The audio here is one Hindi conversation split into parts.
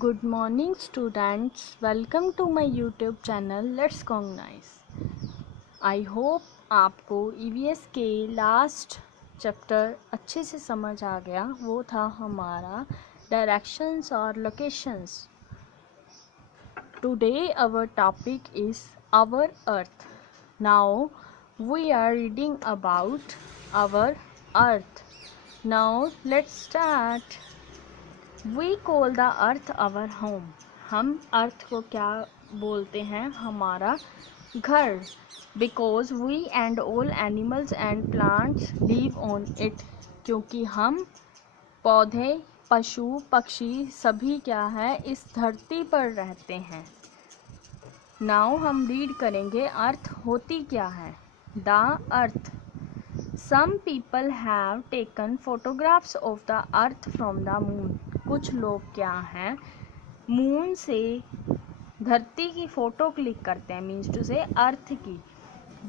Good morning students, welcome to my YouTube channel Let's Cognize। I hope आपको EVS के लास्ट चैप्टर अच्छे से समझ आ गया। वो था हमारा डायरेक्शंस और locations. Today our topic is our earth। Now we are reading about our earth। Now let's start। We call the earth our home। हम अर्थ को क्या बोलते हैं? हमारा घर। Because we and all animals and plants live on it। क्योंकि हम पौधे, पशु, पक्षी सभी क्या है, इस धरती पर रहते हैं। नाउ हम रीड करेंगे अर्थ होती क्या है। The earth. Some people have taken photographs of the earth from the moon। कुछ लोग क्या हैं, मून से धरती की फ़ोटो क्लिक करते हैं, मीन्स टू से अर्थ की।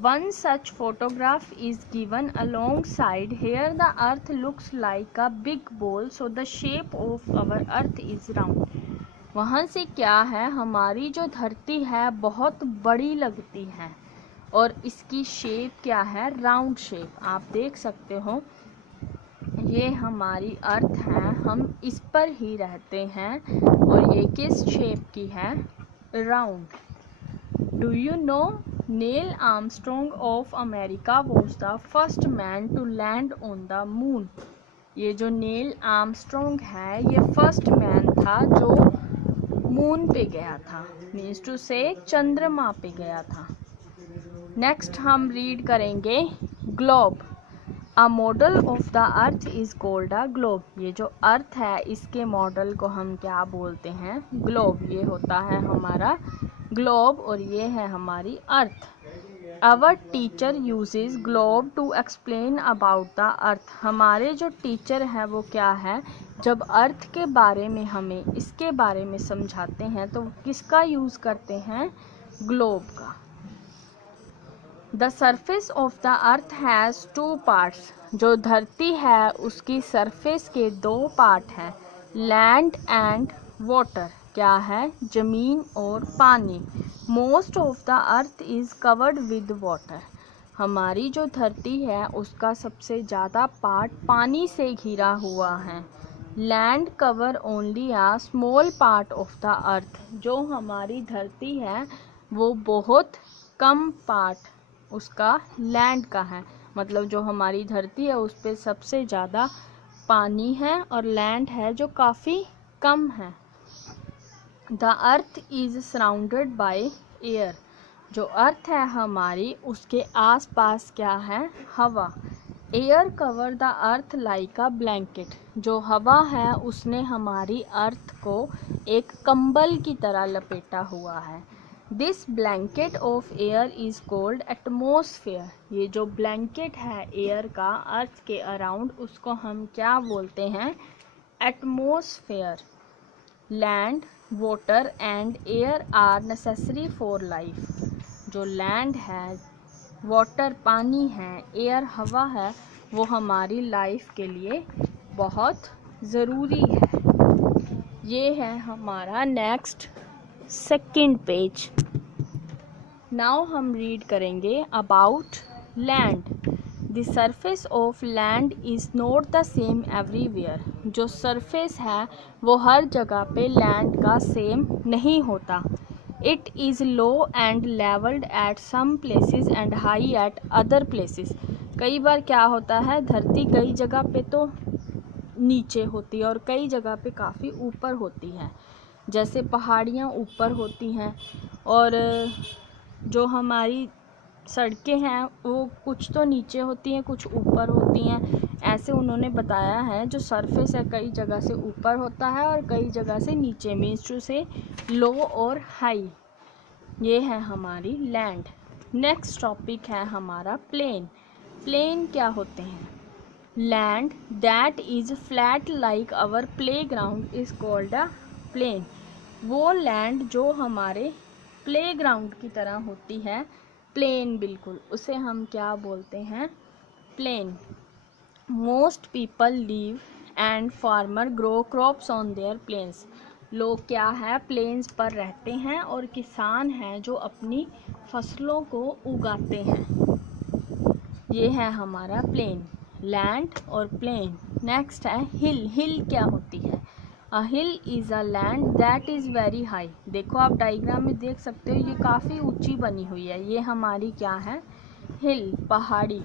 One such photograph is given alongside here the earth looks like a big ball so the shape of our earth is round। वहाँ से क्या है, हमारी जो धरती है बहुत बड़ी लगती है और इसकी शेप क्या है, राउंड शेप। आप देख सकते हो ये हमारी अर्थ है, हम इस पर ही रहते हैं और ये किस शेप की है, round. Do you know Neil Armstrong of America was the first man to land on the moon. ये जो नील आर्मस्ट्रॉन्ग है ये फर्स्ट मैन था जो मून पे गया था, मीन्स टू से चंद्रमा पे गया था। नेक्स्ट हम रीड करेंगे globe. A model of the earth is called a globe. ये जो अर्थ है इसके मॉडल को हम क्या बोलते हैं, ग्लोब। ये होता है हमारा ग्लोब और ये है हमारी earth. Our teacher uses globe to explain about the earth. हमारे जो टीचर है वो क्या है, जब अर्थ के बारे में हमें इसके बारे में समझाते हैं तो किसका यूज़ करते हैं, ग्लोब का। The surface of the earth has two parts. जो धरती है उसकी सरफेस के दो पार्ट हैं, लैंड एंड वाटर। क्या है, ज़मीन और पानी। Most of the earth is covered with water. हमारी जो धरती है उसका सबसे ज़्यादा पार्ट पानी से घिरा हुआ है। Land cover only a small part of the earth. जो हमारी धरती है वो बहुत कम पार्ट उसका लैंड का है, मतलब जो हमारी धरती है उस पर सबसे ज़्यादा पानी है और लैंड है जो काफ़ी कम है। The earth is surrounded by air. जो अर्थ है हमारी उसके आसपास क्या है, हवा। Air cover the earth like a blanket. जो हवा है उसने हमारी अर्थ को एक कंबल की तरह लपेटा हुआ है। This blanket of air is called atmosphere. ये जो ब्लैंकेट है एयर का अर्थ के अराउंड उसको हम क्या बोलते हैं, atmosphere. Land, water and air are necessary for life. जो लैंड है, वाटर पानी है, एयर हवा है, वो हमारी लाइफ के लिए बहुत ज़रूरी है। ये है हमारा नेक्स्ट सेकंड पेज। नाउ हम रीड करेंगे about land. The surface of land is not the same everywhere. जो सरफेस है वो हर जगह पे लैंड का सेम नहीं होता। It is low and levelled at some places and high at other places. कई बार क्या होता है, धरती कई जगह पे तो नीचे होती है और कई जगह पे काफ़ी ऊपर होती है। जैसे पहाड़ियाँ ऊपर होती हैं और जो हमारी सड़कें हैं वो कुछ तो नीचे होती हैं कुछ ऊपर होती हैं। ऐसे उन्होंने बताया है जो सरफेस है कई जगह से ऊपर होता है और कई जगह से नीचे, मीन्स टू से लो और हाई। ये है हमारी लैंड। नेक्स्ट टॉपिक है हमारा प्लेन। प्लेन क्या होते हैं, land that is flat like our playground is called a plain. वो लैंड जो हमारे प्ले ग्राउंड की तरह होती है, प्लेन बिल्कुल, उसे हम क्या बोलते हैं, plain. Most people live and farmer grow crops on their plains. लोग क्या है प्लेन्स पर रहते हैं और किसान हैं जो अपनी फसलों को उगाते हैं। ये है हमारा प्लेन, लैंड और प्लेन। नेक्स्ट है हिल। हिल क्या होती है? A hill is a land that is very high. देखो आप डायग्राम में देख सकते हो ये काफ़ी ऊंची बनी हुई है। ये हमारी क्या है? हिल, पहाड़ी।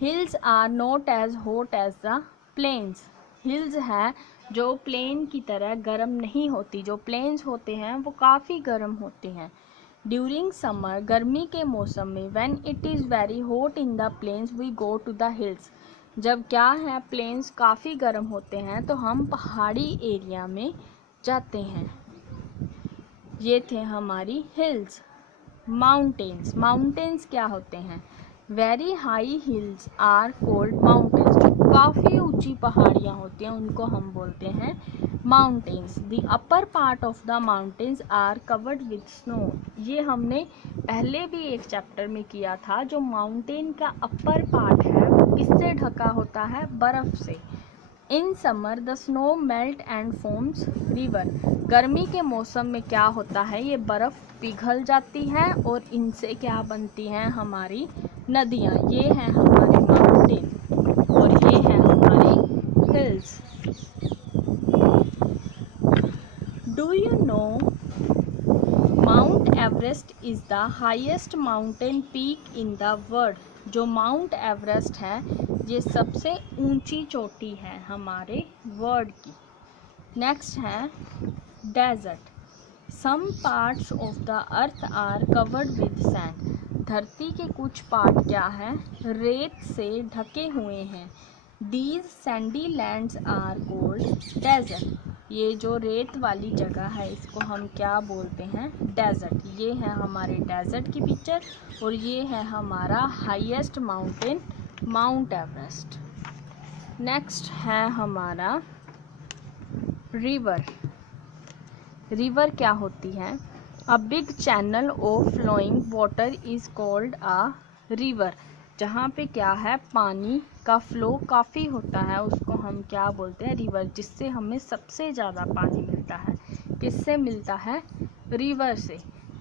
Hills are not as hot as the plains. Hills है जो प्लेन की तरह गर्म नहीं होती। जो प्लेन्स होते हैं वो काफ़ी गर्म होते हैं। ड्यूरिंग समर, गर्मी के मौसम में, when it is very hot in the plains we go to the hills. जब क्या है प्लेन्स काफ़ी गर्म होते हैं तो हम पहाड़ी एरिया में जाते हैं। ये थे हमारी हिल्स। माउंटेन्स। माउंटेन्स क्या होते हैं? Very high hills are called mountains. जो काफ़ी ऊंची पहाड़ियाँ होती हैं उनको हम बोलते हैं mountains. The upper part of the mountains are covered with snow. ये हमने पहले भी एक चैप्टर में किया था। जो माउंटेन का अपर पार्ट है वो किससे ढका होता है? बर्फ़ से। In summer the snow melt and forms river. गर्मी के मौसम में क्या होता है? ये बर्फ़ पिघल जाती है और इनसे क्या बनती हैं? हमारी नदियाँ। ये हैं हमारे माउंटेन और ये हैं हमारी hills. Do you no mount Everest is the highest mountain peak in the world. जो माउंट एवरेस्ट है ये सबसे ऊंची चोटी है हमारे वर्ल्ड की। नेक्स्ट है desert. Some parts of the earth are covered with sand. धरती के कुछ पार्ट क्या है? रेत से ढके हुए हैं। These sandy lands are called desert. ये जो रेत वाली जगह है इसको हम क्या बोलते हैं? डेजर्ट। ये है हमारे डेजर्ट की पिक्चर और ये है हमारा highest mountain Mount Everest. Next है हमारा रिवर। रिवर क्या होती है? A big channel of flowing water is called a river. जहाँ पे क्या है पानी का फ्लो काफ़ी होता है उसको हम क्या बोलते हैं? रिवर। जिससे हमें सबसे ज़्यादा पानी मिलता है। किससे मिलता है? रिवर से।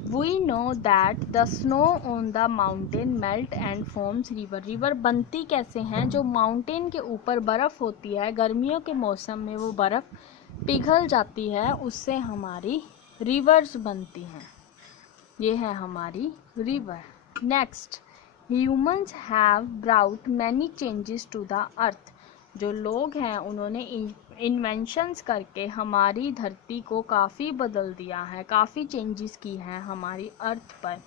We know that the snow on the mountain melt and forms river. River बनती कैसे हैं? जो माउंटेन के ऊपर बर्फ़ होती है गर्मियों के मौसम में वो बर्फ़ पिघल जाती है, उससे हमारी रिवर्स बनती हैं। ये है हमारी river. Next, humans have brought many changes to the earth. जो लोग हैं उन्होंने इन्वेंशंस करके हमारी धरती को काफ़ी बदल दिया है, काफ़ी चेंजेस की हैं हमारी अर्थ पर।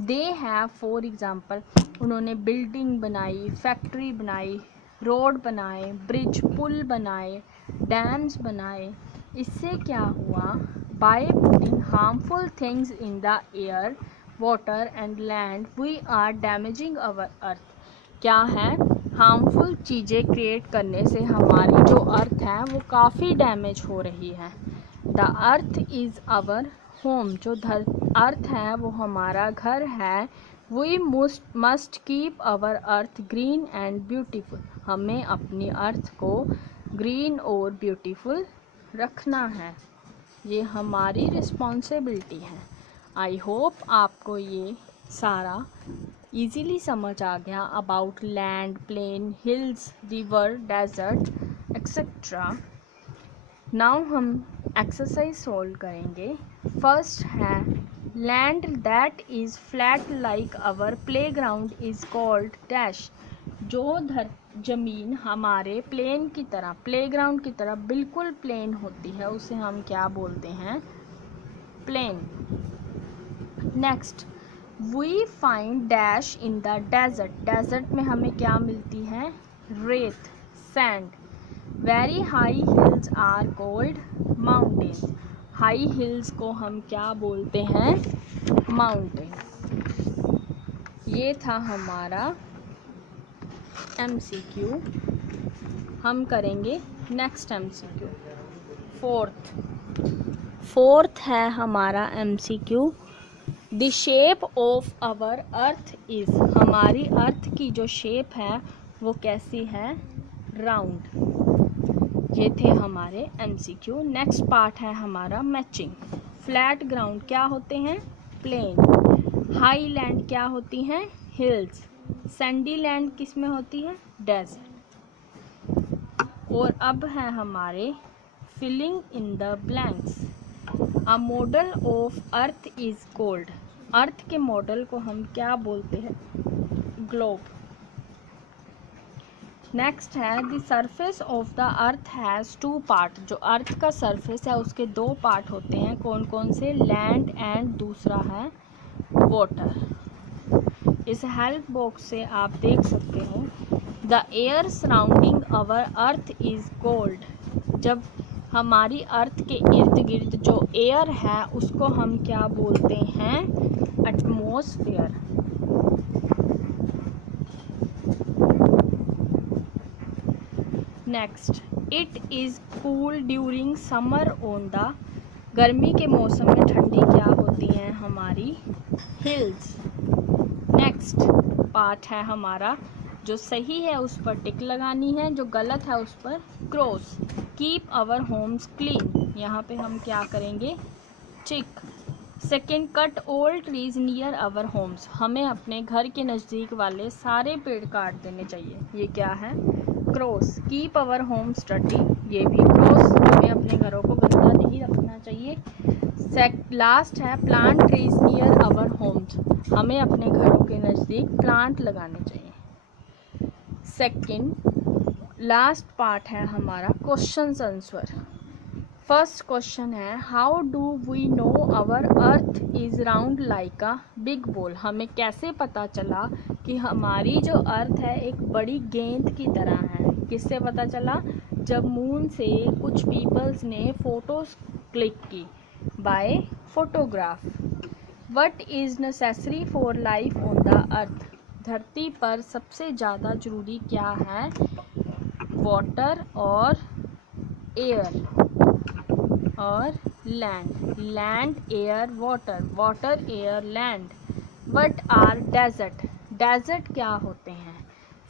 दे हैव फॉर एग्ज़ाम्पल, उन्होंने बिल्डिंग बनाई, फैक्ट्री बनाई, रोड बनाए, ब्रिज पुल बनाए, डैम्स बनाए। इससे क्या हुआ? By putting harmful things in the air, water and land we are damaging our earth. क्या है? हार्मफुल चीज़ें क्रिएट करने से हमारी जो अर्थ है वो काफ़ी डैमेज हो रही है। The earth is our home. जो अर्थ है वो हमारा घर है। We must keep our earth green and beautiful. हमें अपनी अर्थ को ग्रीन और ब्यूटीफुल रखना है। ये हमारी रिस्पॉन्सिबिलिटी है। आई होप आपको ये सारा इजीली समझ आ गया about land, plain, hills, river, desert etcetera. Now हम एक्सरसाइज सोल्व करेंगे। फर्स्ट है land that is flat like our playground is called dash. जो ज़मीन हमारे प्लेन की तरह, प्लेग्राउंड की तरह बिल्कुल प्लेन होती है उसे हम क्या बोलते हैं? Plain. Next, we find dash in the desert. Desert में हमें क्या मिलती है? रेत, sand. Very high hills are called mountains. High hills को हम क्या बोलते हैं? माउंटेन। ये था हमारा MCQ। हम करेंगे नेक्स्ट MCQ। फोर्थ है हमारा MCQ। The shape of our earth is. हमारी अर्थ की जो शेप है वो कैसी है? राउंड। ये थे हमारे MCQ। नेक्स्ट पार्ट है हमारा मैचिंग। फ्लैट ग्राउंड क्या होते हैं? प्लेन। हाई लैंड क्या होती हैं? हिल्स। सैंडी लैंड किस में होती है? डेजर्ट। और अब है हमारे filling in the blanks. A model of earth is called. Earth के मॉडल को हम क्या बोलते हैं? ग्लोब। नेक्स्ट है the surface of the earth has two part. जो अर्थ का सरफेस है उसके दो पार्ट होते हैं। कौन कौन से? लैंड एंड दूसरा है वाटर। इस हेल्प बॉक्स से आप देख सकते हो the air surrounding our earth is cold. जब हमारी अर्थ के इर्द गिर्द जो एयर है उसको हम क्या बोलते हैं? Atmosphere. Next, it is cool during summer on the. गर्मी के मौसम में ठंडी क्या होती हैं? हमारी हिल्स। नेक्स्ट पार्ट है हमारा, जो सही है उस पर टिक लगानी है, जो गलत है उस पर cross. Keep our homes clean, यहाँ पे हम क्या करेंगे? Tick. Second, cut all trees near our homes. हमें अपने घर के नज़दीक वाले सारे पेड़ काट देने चाहिए, ये क्या है? Cross. Keep our homes dirty, ये भी क्रॉस। हमें अपने घरों को गंदा नहीं रखना चाहिए। लास्ट है plant trees near our homes. हमें अपने घरों के नज़दीक प्लांट लगाने चाहिए। सेकंड लास्ट पार्ट है हमारा क्वेश्चन आंसर। फर्स्ट क्वेश्चन है how do we know our earth is round like a big ball. हमें कैसे पता चला कि हमारी जो अर्थ है एक बड़ी गेंद की तरह है? किससे पता चला? जब मून से कुछ पीपल्स ने फोटोज क्लिक की by photograph. What is necessary for life on the earth. धरती पर सबसे ज़्यादा ज़रूरी क्या है? वाटर और एयर और land. Land air water, water air land. What are desert. Desert क्या होते हैं?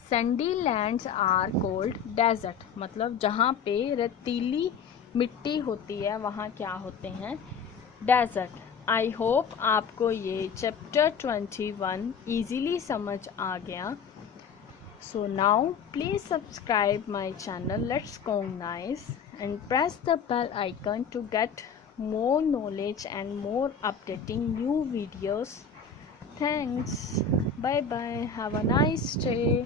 Sandy lands are called desert. मतलब जहाँ पे रेतीली मिट्टी होती है वहाँ क्या होते हैं? डेजर्ट। आई होप आपको ये चैप्टर 21 ईजीली समझ आ गया। So now please subscribe my channel Let's Cognize and press the bell icon to get more knowledge and more updating new videos. Thanks. Bye bye. Have a nice day.